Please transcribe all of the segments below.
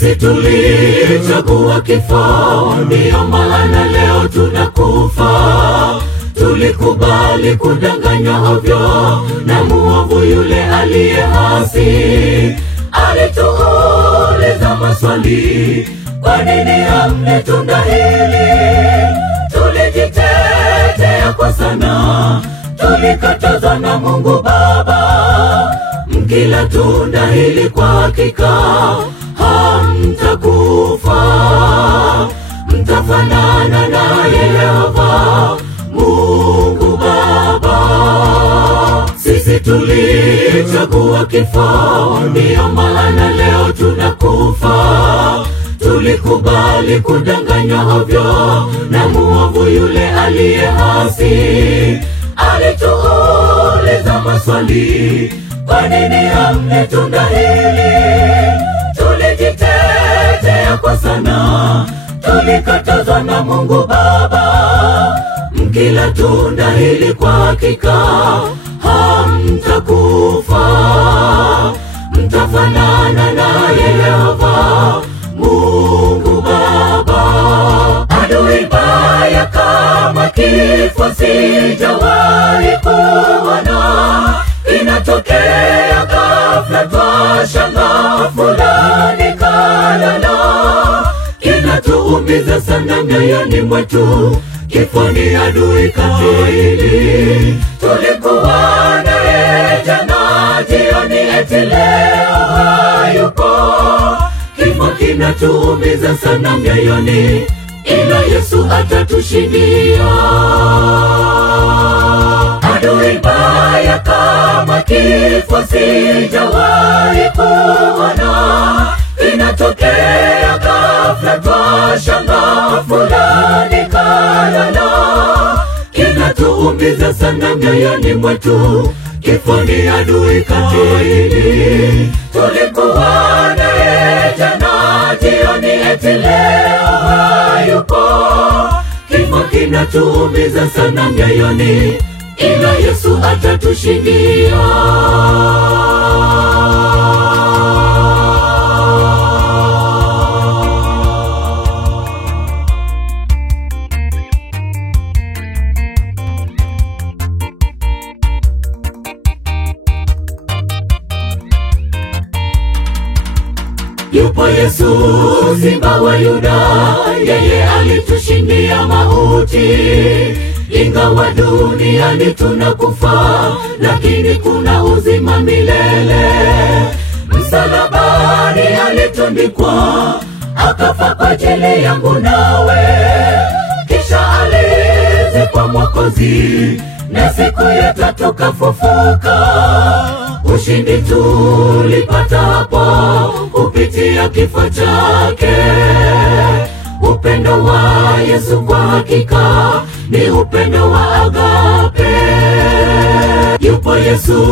Sisi tulichagua kifo, ndiyo maana leo tunakufa. Tulikubali kudanganywa ovyo na muovu yule aliye hasi. Alituuliza maswali, kwa nini hamnitunda hili? Tulijitetea kwa sana, tulikatazwa na Mungu Baba. Mkila tunda hili kwa hakika hamtakufa, mtafanana naye Yehova Mungu Baba. Sisi tulichagua kifo, ndiyo maana leo tunakufa. Tulikubali kudanganywa ovyo na muovu yule aliye hasi. Alituuliza maswali, kwa nini hamnitunda hili? Tulijitetea kwa sana, tulikatazwa na Mungu Baba. Mkila tunda hili kwa hakika hamtakufa, mtafanana naye Yehova Mungu Baba. Adui baya kama kifo sijawahi kuona, inatokea ghafla twashangaa fulani kalala. Kinatuumiza sana mioyoni mwetu, kifo ni adui katili. Tulikuwa naye jana jioni, eti leo hayupo. Kifo kinatuumiza sana mioyoni, ila Yesu atatushindia. Adui baya kama kifo sijawahi kuona, inatokea ghafla twashangaa fulani kalala. Kinatuumiza sana mioyoni mwetu, kifo ni adui katili. Tulikuwa naye jana jioni, eti leo hayupo. Kifo kinatuumiza sana mioyoni, ila Yesu atatushindia. Yupo Yesu Simba wa Yuda, yeye alitushindia mauti. Ingawa duniani tunakufa, lakini kuna uzima milele. Msalabani alitundikwa, akafa kwa ajili yangu nawe. Kisha alizikwa Mwokozi, na siku ya tatu kafufuka. Ushindi tulipata hapo kupitia kifo chake. Upendo wa Yesu kwa hakika ni upendo wa agape. Yupo Yesu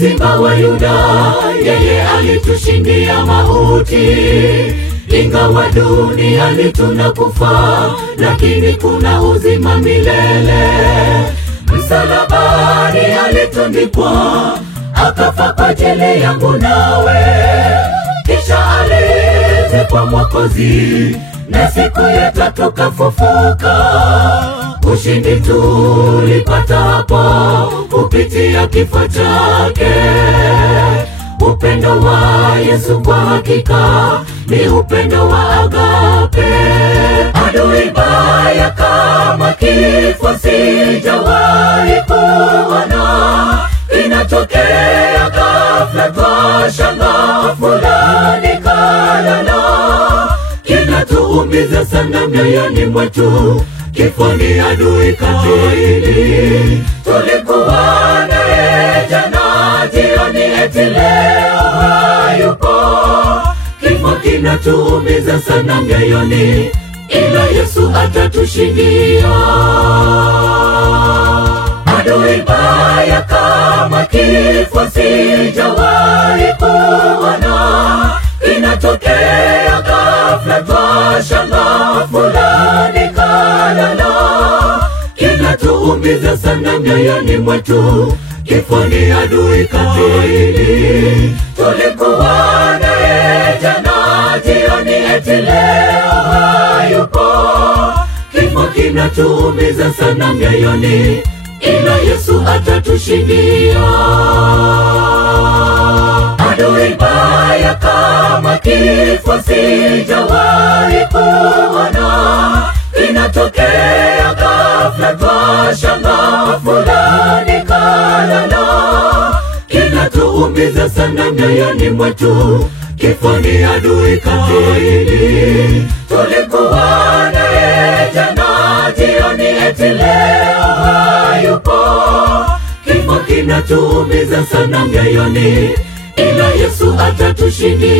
Simba wa Yuda, yeye alitushindia mauti. Ingawa duniani tunakufa, lakini kuna uzima milele. Msalabani alitundikwa, akafa kwa ajili yangu nawe. Kisha alizikwa Mwokozi, na siku ya tatu kafufuka. Ushindi tulipata hapo kupitia kifo chake. Upendo wa Yesu kwa hakika ni upendo wa agape. Adui baya kama kifo sijawahi kuona, inatokea ghafla twashangaa fulani kalala. Kinatuumiza sana mioyoni mwetu, kifo ni adui katili. Tulikuwa naye jana jioni, eti leo hayupo. Kifo kinatuumiza sana mioyoni, ila Yesu atatushindia. Adui baya kama kifo sijawahi kuona, inatokea ghafla twashangaa fulani kalala. Kinatuumiza sana mioyoni mwetu, kifo ni adui katili. Tulikuwa naye jana jioni eti leo hayupo. Kifo kinatuumiza sana mioyoni, ila Yesu atatushindia. Adui baya kama kifo sijawahi kuona, inatokea ghafla twashangaa fulani kalala. Kinatuumiza sana mioyoni mwetu, kifo ni adui katili. Tulikuwa naye jana jioni eti leo hayupo. Kifo kinatuumiza sana mioyoni, ila Yesu atatushindia.